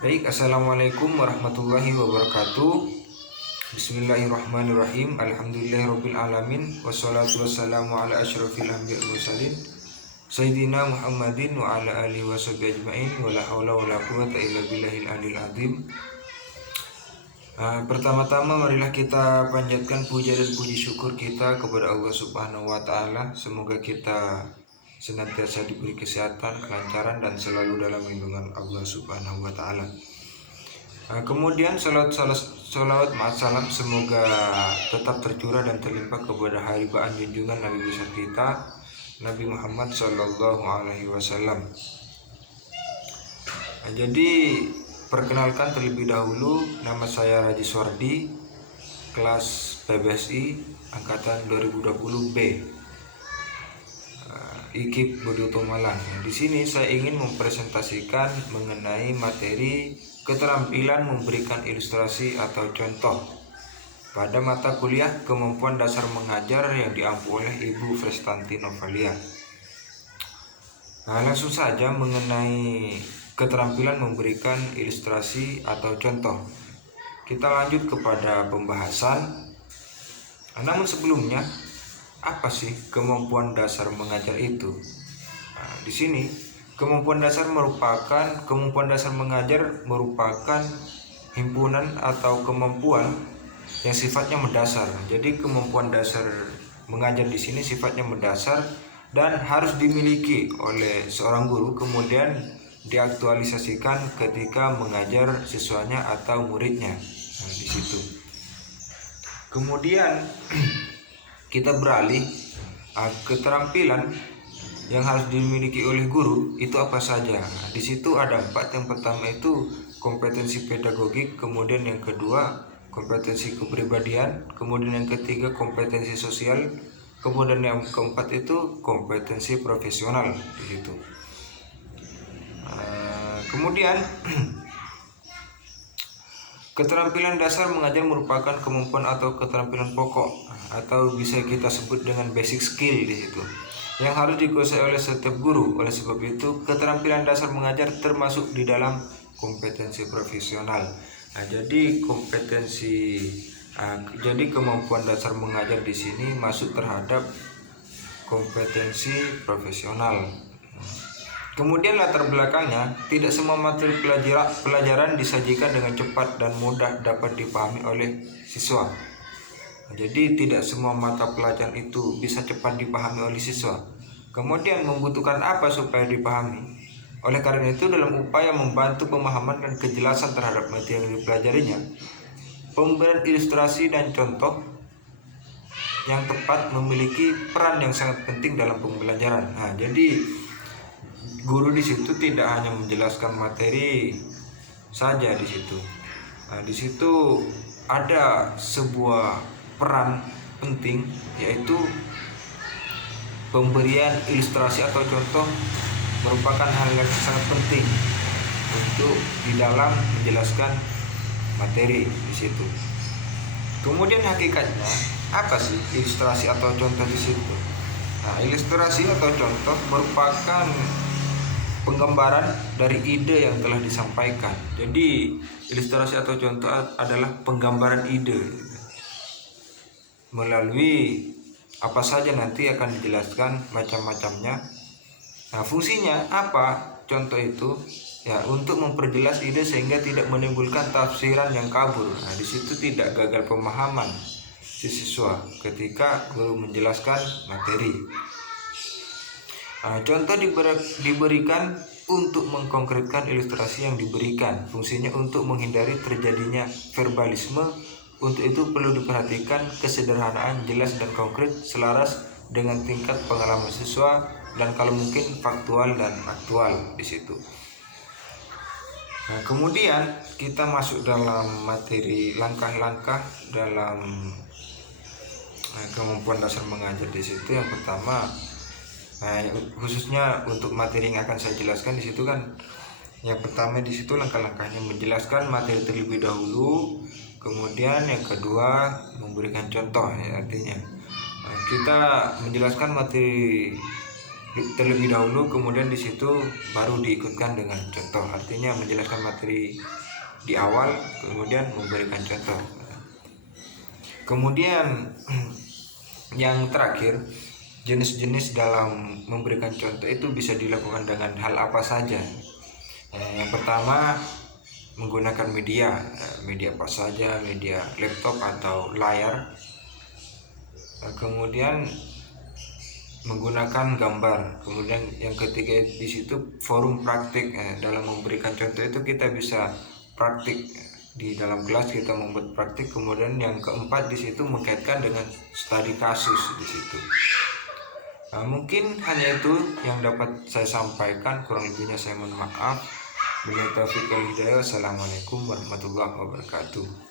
Baik, assalamualaikum warahmatullahi wabarakatuh. Bismillahirrahmanirrahim. Alhamdulillahirabbil alamin. Wassalatu wassalamu ala asyrofil anbiya'i wal mursalin Sayyidina Muhammadin wa ala alihi washabihi ajmain. Wala haula wala quwata illa billahil aliyil azim. Pertama-tama marilah kita panjatkan puja dan puji syukur kita kepada Allah Subhanahu wa taala. Semoga kita senantiasa diberi kesehatan, kelancaran, dan selalu dalam lindungan Allah Subhanahu wa taala. Kemudian salawat salam semoga tetap tercurah dan terlimpah kepada haribaan junjungan Nabi besar kita, Nabi Muhammad Sallallahu Alaihi Wasallam. Jadi perkenalkan terlebih dahulu, nama saya Raji Swardi, kelas PBSI angkatan 2020B, IKIP Bodoto Malang. Di sini saya ingin mempresentasikan mengenai materi keterampilan memberikan ilustrasi atau contoh pada mata kuliah kemampuan dasar mengajar yang diampu oleh Ibu Frestanti Novalia. Langsung saja mengenai keterampilan memberikan ilustrasi atau contoh. Kita lanjut kepada pembahasan. Namun sebelumnya, apa sih kemampuan dasar mengajar itu? Di sini kemampuan dasar mengajar merupakan himpunan atau kemampuan yang sifatnya mendasar. Jadi kemampuan dasar mengajar di sini sifatnya mendasar dan harus dimiliki oleh seorang guru, kemudian diaktualisasikan ketika mengajar siswanya atau muridnya. Di situ. Kemudian kita beralih, keterampilan yang harus dimiliki oleh guru itu apa saja? Di situ ada 4. Yang pertama itu kompetensi pedagogik, kemudian yang kedua kompetensi kepribadian, kemudian yang ketiga kompetensi sosial, kemudian yang keempat itu kompetensi profesional di situ. Kemudian keterampilan dasar mengajar merupakan kemampuan atau keterampilan pokok atau bisa kita sebut dengan basic skill di situ yang harus dikuasai oleh setiap guru. Oleh sebab itu, keterampilan dasar mengajar termasuk di dalam kompetensi profesional. Jadi kemampuan dasar mengajar di sini masuk terhadap kompetensi profesional. Kemudian latar belakangnya, tidak semua materi pelajaran disajikan dengan cepat dan mudah dapat dipahami oleh siswa. Jadi tidak semua mata pelajaran itu bisa cepat dipahami oleh siswa. Kemudian membutuhkan apa supaya dipahami? Oleh karena itu, dalam upaya membantu pemahaman dan kejelasan terhadap materi yang dipelajarinya, pemberian ilustrasi dan contoh yang tepat memiliki peran yang sangat penting dalam pembelajaran. Jadi guru di situ tidak hanya menjelaskan materi saja di situ. Di situ ada sebuah peran penting, yaitu pemberian ilustrasi atau contoh merupakan hal yang sangat penting untuk di dalam menjelaskan materi di situ. Kemudian hakikatnya apa sih ilustrasi atau contoh di situ? Ilustrasi atau contoh merupakan penggambaran dari ide yang telah disampaikan. Jadi ilustrasi atau contoh adalah penggambaran ide melalui apa saja nanti akan dijelaskan macam-macamnya. Fungsinya apa contoh itu? Ya, untuk memperjelas ide sehingga tidak menimbulkan tafsiran yang kabur. Di situ tidak gagal pemahaman si siswa ketika guru menjelaskan materi. Contoh diberikan untuk mengkonkretkan ilustrasi yang diberikan. Fungsinya untuk menghindari terjadinya verbalisme. Untuk itu perlu diperhatikan kesederhanaan, jelas dan konkret, selaras dengan tingkat pengalaman siswa, dan kalau mungkin faktual dan aktual di situ. Kemudian kita masuk dalam materi langkah-langkah dalam kemampuan dasar mengajar di situ. Yang pertama, khususnya untuk materi yang akan saya jelaskan di situ kan, yang pertama di situ langkah-langkahnya menjelaskan materi terlebih dahulu, kemudian yang kedua memberikan contoh. Artinya kita menjelaskan materi terlebih dahulu, kemudian di situ baru diikutkan dengan contoh. Artinya menjelaskan materi di awal, kemudian memberikan contoh. Kemudian yang terakhir, jenis-jenis dalam memberikan contoh itu bisa dilakukan dengan hal apa saja. Yang pertama, menggunakan media apa saja, media laptop atau layar. Kemudian menggunakan gambar. Kemudian yang ketiga di situ forum praktik. Dalam memberikan contoh itu kita bisa praktik di dalam kelas, kita membuat praktik. Kemudian yang keempat di situ mengkaitkan dengan studi kasus di situ. Mungkin hanya itu yang dapat saya sampaikan, kurang lebihnya saya mohon maaf. Billahi taufiq wal hidayah. Wassalamualaikum warahmatullahi wabarakatuh.